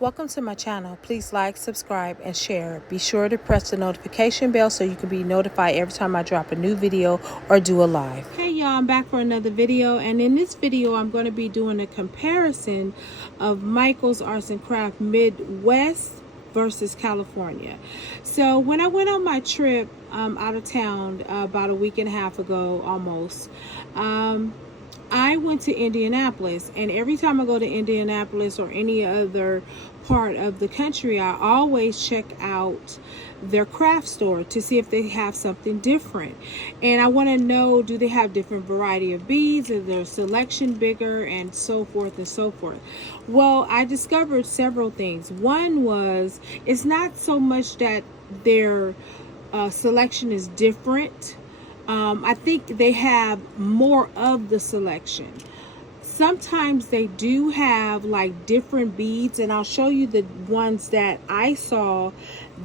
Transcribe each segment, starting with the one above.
Welcome to my channel. Please like, subscribe, and share. Be sure to press the notification bell so you can be notified every time I drop a new video or do a live. Hey y'all, I'm back for another video, and in this video I'm going to be doing a comparison of Michael's Arts and Craft Midwest versus California. So when I went on my trip out of town about a week and a half ago almost, I went to Indianapolis, and every time I go to Indianapolis or any other part of the country, I always check out their craft store to see if they have something different. And I want to know, do they have different variety of beads? Is their selection bigger, and so forth and so forth? Well, I discovered several things. One was, it's not so much that their selection is different. I think they have more of the selection. Sometimes they do have like different beads, and I'll show you the ones that I saw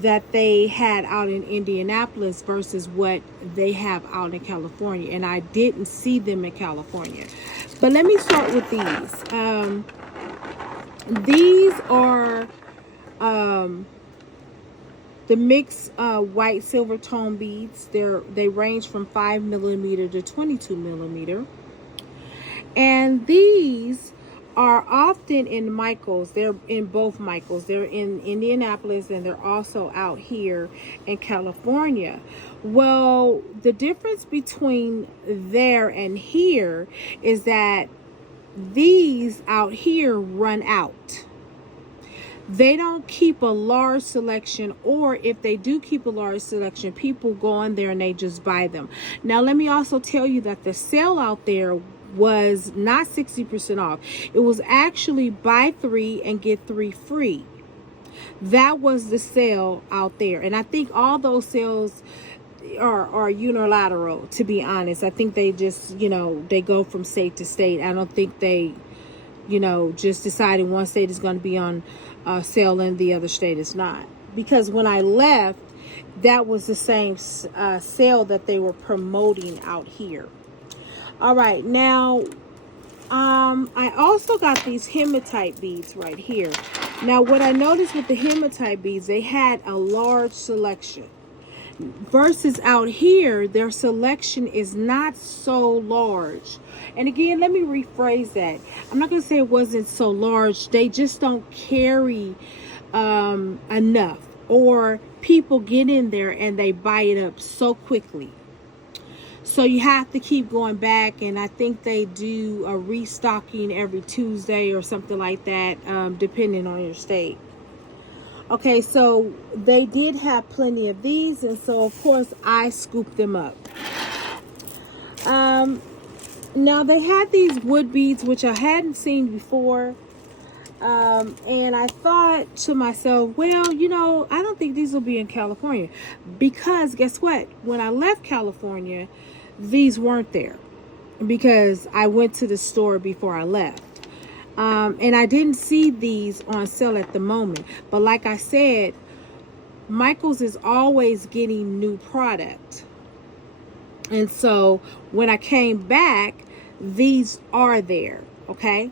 that they had out in Indianapolis versus what they have out in California, and I didn't see them in California. But let me start with these. These are the mixed white silver tone beads. They range from 5 millimeter to 22 millimeter. And these are often in Michael's. They're in both Michael's. They're in Indianapolis, and they're also out here in California. Well, the difference between there and here is that these out here run out. They don't keep a large selection, or if they do keep a large selection, people go on there and they just buy them. Now, let me also tell you that the sale out there was not 60% off. It was actually buy 3 and get 3 free. That was the sale out there. And I think all those sales are unilateral, to be honest. I think they just, they go from state to state. I don't think they, just deciding one state is going to be on sale and the other state is not. Because when I left, that was the same sale that they were promoting out here. All right, now I also got these hematite beads right here. Now, what I noticed with the hematite beads, they had a large selection. Versus out here, their selection is not so large. And again, let me rephrase that. I'm not going to say it wasn't so large. They just don't carry enough. Or people get in there and they buy it up so quickly. So you have to keep going back, and I think they do a restocking every Tuesday or something like that, depending on your state. Okay, so they did have plenty of these, and so of course I scooped them up. Now they had these wood beads, which I hadn't seen before. And I thought to myself, well, I don't think these will be in California, because guess what? When I left California, these weren't there, because I went to the store before I left. And I didn't see these on sale at the moment. But like I said, Michael's is always getting new product. And so when I came back, these are there. Okay.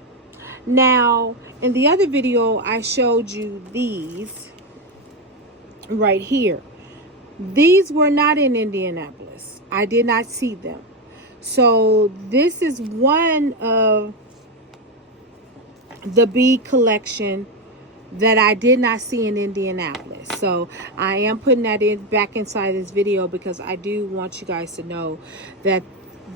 Now, in the other video, I showed you these right here. These were not in Indianapolis. I did not see them. So this is one of the bead collection that I did not see in Indianapolis. So I am putting that back inside this video, because I do want you guys to know that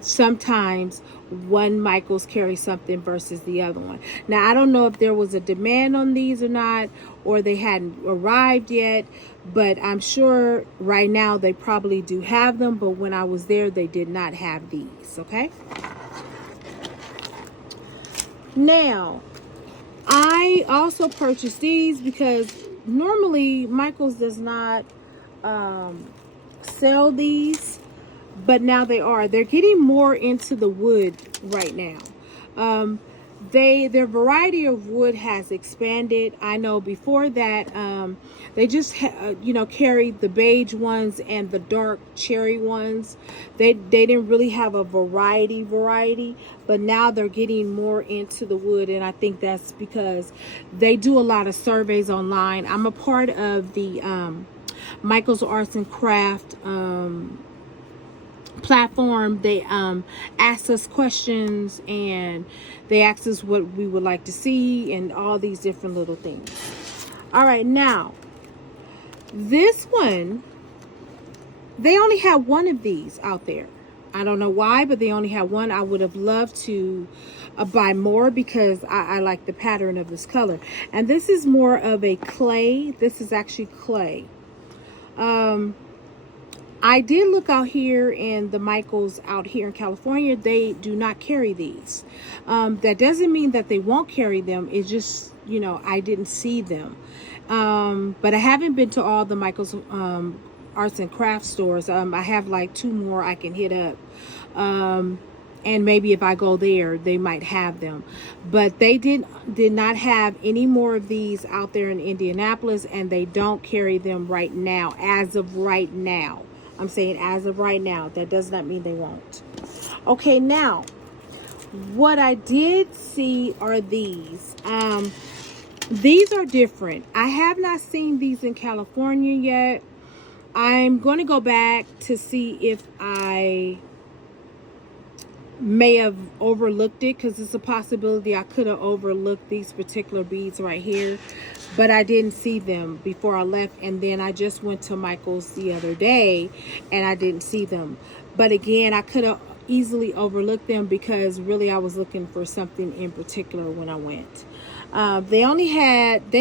sometimes one Michael's carries something versus the other one. Now, I don't know if there was a demand on these or not, or they hadn't arrived yet, but I'm sure right now they probably do have them. But when I was there, they did not have these. Okay. Now, I also purchased these because normally Michael's does not sell these, but now they are. They're getting more into the wood right now. their variety of wood has expanded. I know before that they just carried the beige ones and the dark cherry ones. They didn't really have a variety, but now they're getting more into the wood, and I think that's because they do a lot of surveys online. I'm a part of the Michael's Arts and Craft platform. They ask us questions, and they ask us what we would like to see and all these different little things. All right, now this one, they only have one of these out there. I don't know why, but they only have one. I would have loved to buy more because I like the pattern of this color. And this is more of a clay. This is actually clay. I did look out here in the Michaels out here in California. They do not carry these. That doesn't mean that they won't carry them. It's just, I didn't see them. But I haven't been to all the Michaels arts and craft stores. I have like 2 more I can hit up. And maybe if I go there, they might have them. But they did not have any more of these out there in Indianapolis, and they don't carry them right now, as of right now. I'm saying as of right now. That does not mean they won't. Okay, now, what I did see are these. These are different. I have not seen these in California yet. I'm going to go back to see if I may have overlooked it, because it's a possibility I could have overlooked these particular beads right here, but I didn't see them before I left. And then I just went to Michael's the other day and I didn't see them. But again, I could have easily overlooked them because really I was looking for something in particular when I went. They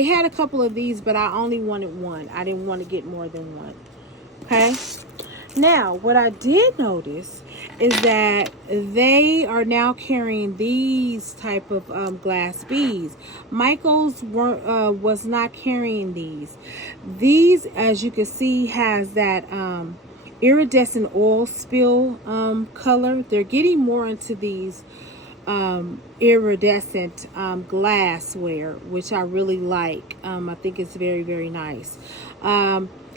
had a couple of these, but I only wanted one. I didn't want to get more than one. Okay. Now, what I did notice is that they are now carrying these type of glass beads. Michael's was not carrying these. These, as you can see, has that iridescent oil spill color. They're getting more into these iridescent glassware, which I really like. I think it's very, very nice.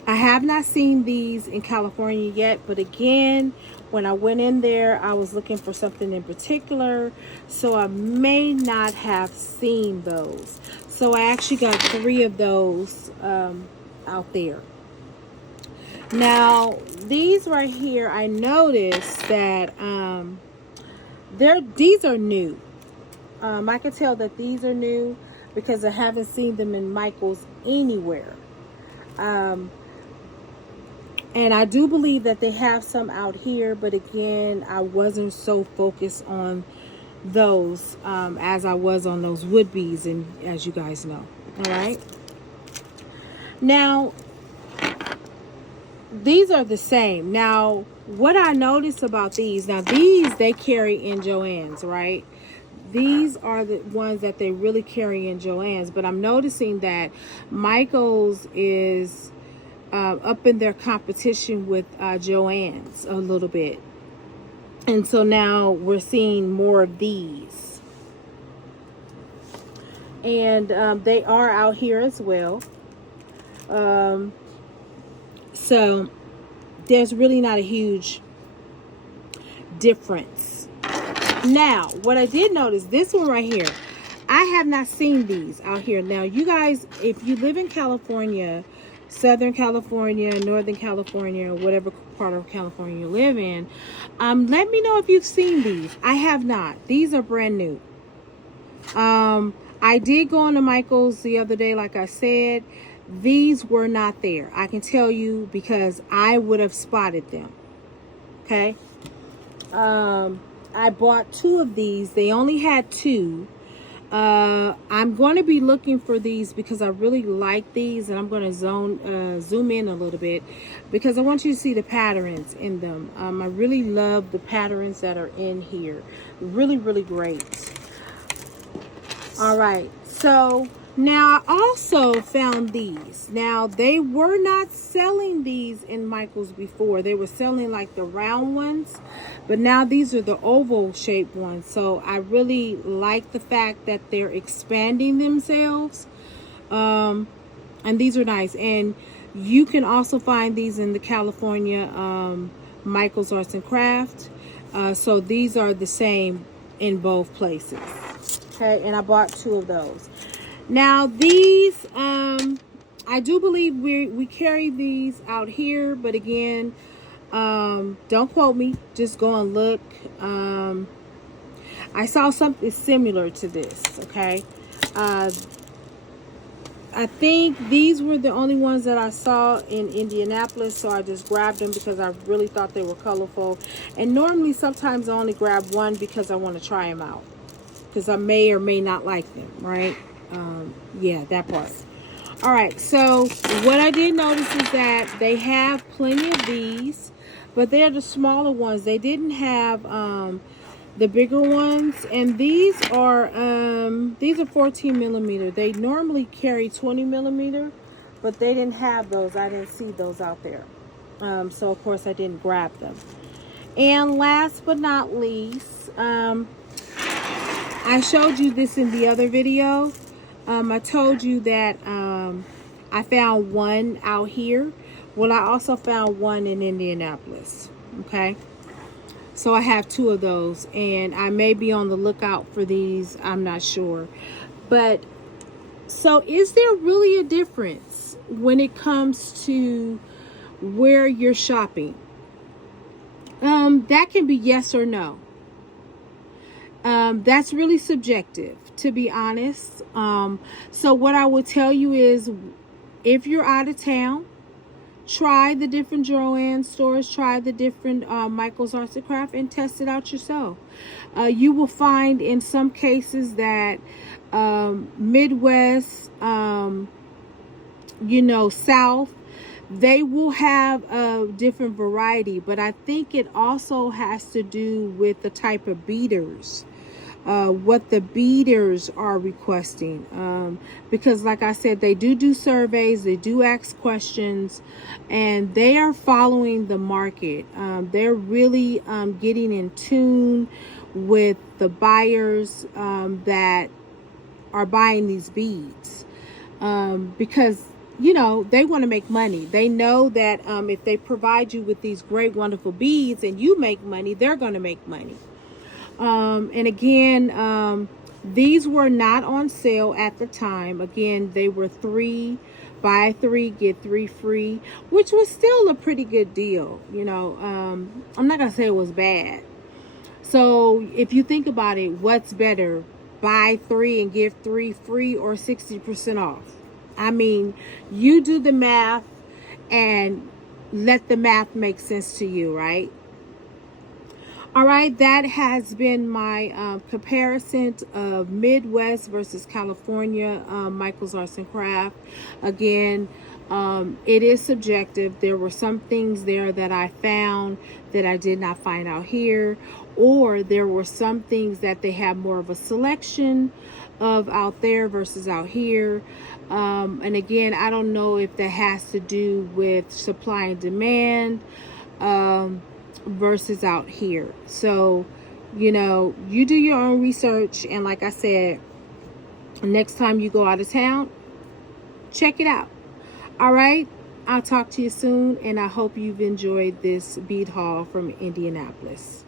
I have not seen these in California yet, but again, when I went in there, I was looking for something in particular, so I may not have seen those. So I actually got 3 of those out there. Now, these right here, I noticed that these are new. I can tell that these are new because I haven't seen them in Michael's anywhere. And I do believe that they have some out here, but again, I wasn't so focused on those as I was on those wood beads, and as you guys know. All right. Now, these are the same. Now, what I noticed about these, they carry in Joann's, right? These are the ones that they really carry in Joann's, but I'm noticing that Michael's is up in their competition with Joann's a little bit. And so now we're seeing more of these. And they are out here as well. So there's really not a huge difference. Now, what I did notice, this one right here, I have not seen these out here. Now, you guys, if you live in California, Southern California, Northern California, whatever part of California you live in, let me know if you've seen these. I have not. These are brand new. I did go into Michael's the other day, like I said. These were not there. I can tell you because I would have spotted them. Okay. I bought 2 of these. They only had 2. I'm going to be looking for these because I really like these, and I'm going to zoom in a little bit because I want you to see the patterns in them. I really love the patterns that are in here. Really, really great. All right. So Now, I also found these. Now, they were not selling these in Michael's before. They were selling like the round ones, but now these are the oval shaped ones. So I really like the fact that they're expanding themselves. And these are nice. And you can also find these in the California Michael's Arts and Craft. So these are the same in both places. Okay, and I bought 2 of those. Now these, I do believe we carry these out here, but again, don't quote me. Just go and look. I saw something similar to this. Okay, I think these were the only ones that I saw in Indianapolis, so I just grabbed them because I really thought they were colorful. And normally, sometimes I only grab one because I want to try them out, because I may or may not like them, right? Yeah, that part. All right, so what I did notice is that they have plenty of these, but they're the smaller ones. They didn't have the bigger ones, and these are 14 millimeter. They normally carry 20 millimeter, but they didn't have those. I didn't see those out there, so of course I didn't grab them. And last but not least, I showed you this in the other video. I told you that I found one out here. Well, I also found one in Indianapolis. Okay, so I have 2 of those, and I may be on the lookout for these. I'm not sure. But so is there really a difference when it comes to where you're shopping? That can be yes or no. That's really subjective, to be honest. So what I would tell you is, if you're out of town, try the different Joann stores, try the different Michael's Arts and Craft, and test it out yourself. You will find in some cases that Midwest, South, they will have a different variety, but I think it also has to do with the type of beaders, what the beaders are requesting, because like I said, they do surveys, they do ask questions, and they are following the market. They're really getting in tune with the buyers that are buying these beads, because they want to make money. They know that if they provide you with these great, wonderful beads and you make money, they're going to make money. And again, these were not on sale at the time. Again, they were 3, buy 3, get 3 free, which was still a pretty good deal. I'm not going to say it was bad. So if you think about it, what's better, buy 3 and give 3 free, or 60% off? I mean, you do the math and let the math make sense to you, right? All right, that has been my comparison of Midwest versus California Michael's Arts and Craft. Again, it is subjective. There were some things there that I found that I did not find out here, or there were some things that they have more of a selection of out there versus out here. And again, I don't know if that has to do with supply and demand versus out here. So, you do your own research. And like I said, next time you go out of town, check it out. All right. I'll talk to you soon. And I hope you've enjoyed this bead haul from Indianapolis.